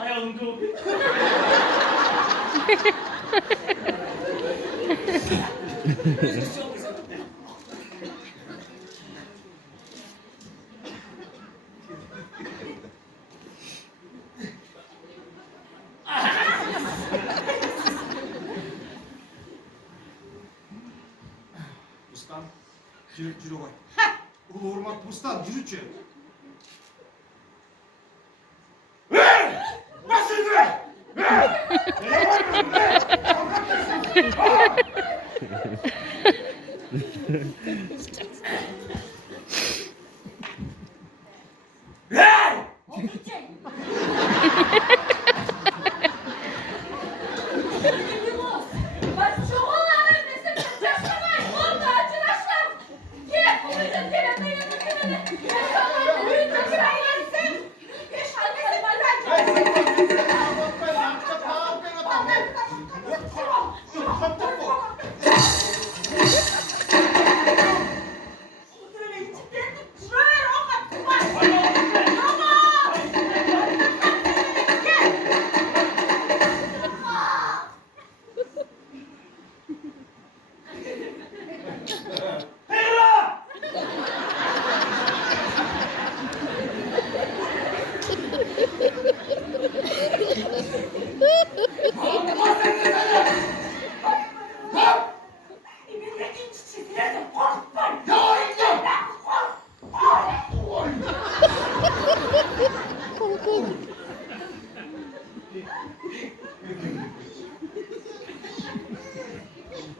Ayağım doğru. Ustam, жүріп қой. Бұл ормат ұстам, жүрүчү.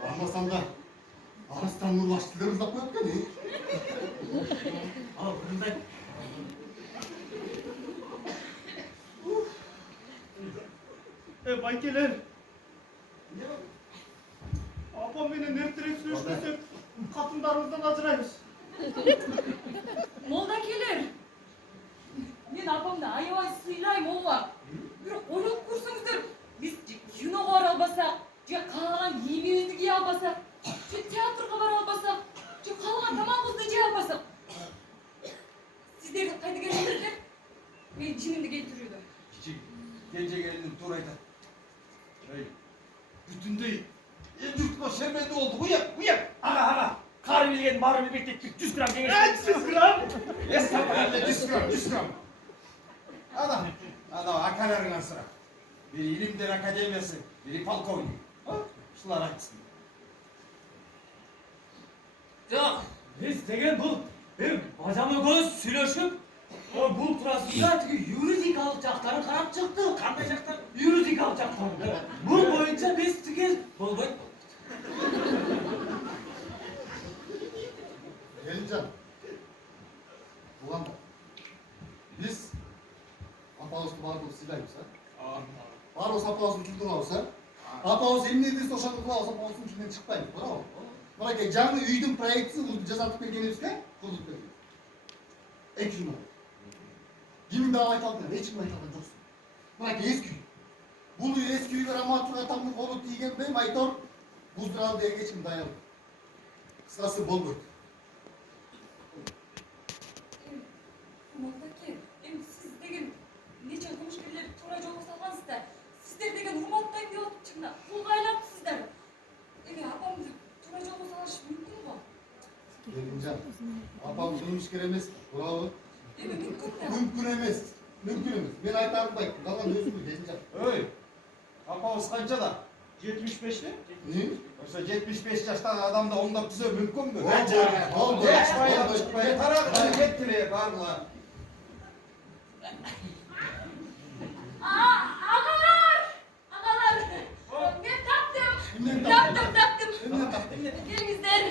Бармасам да, арыстан нұрлаштылар ұздап қояды кен, Al kızım. Baykeler. Apam beni nerede sürüştürsek katınlarımızdan acırayız. Moldakiler. Men apamda aябай сыйлайм ооба. Бирок ойлоп көрсөңүздөр, биз киного бара албасак, же каалаган кийимибизди кие албасак, же театрга бара албасак, же каалаган тамагыбызды жей албасак. Сиздердин кайда келиңиздер? Мен жинimди келтирүүдө. Кичик, кенже келин тура айтат. Бүтүндөй эл журтқа шерменде болду, уяк. Aga. Kar bilgen barı bilmekte 100 gram genç. 100 gram. Estağfurullah, 100 gram. Ana, akalarına sıra. Biri İlimler Akademiyası, biri polkovnik. Şular açsın. Жоқ, біз деген бұл бажамы көз сөйлесіп, бұл турасында юридикалық жақтарын қарап шықты. Қандай жақтар? Юридикалық жақтарын. Бұл бойынша біз түгел болбайды. Елінжан, ұланда, біз апауызды барлығы сыйлаймыз, барлығы апауызды күлдің ауыз, апауыз емнеді сошанды құлауыз апауыздың жүнен шықпайды, браво. Мынакей, жаңы үйдің проектісін жазатып бергенімізге құрылып берген. 2 жыл. Еміңді ала айталдың, ешкім айталған жоқсың. Мынакей, ескі үй. Бұл үй ескі үйге раматтық атамның қолы тигенде майтор бұздыралы деген ешкім даял. Қысқасы болмайды. Молдаки, сиз деген нече кылмышкерлер туура жолго салгансыздар. Сиздер деген урматтайм деп атып чыгына кулга айлаптсыздар. Апамды туура жолго салыш мүмкүн го? Елінжан, апам кылмышкер емес, туурабы? Мүмкүн да. Мүмкін емес. Мен айтарым қалған өзіміз Елінжан. Öy, apağız kaçada? 75'te? Не? Oysa 75 yaştan adamda onda bize mümkün mü? Oldu. Hiç bayram çıkmaya taraklar getire barla. Ağalar! Ben taktım. Kimden Taktım. Kimden taktın? Gelingizler.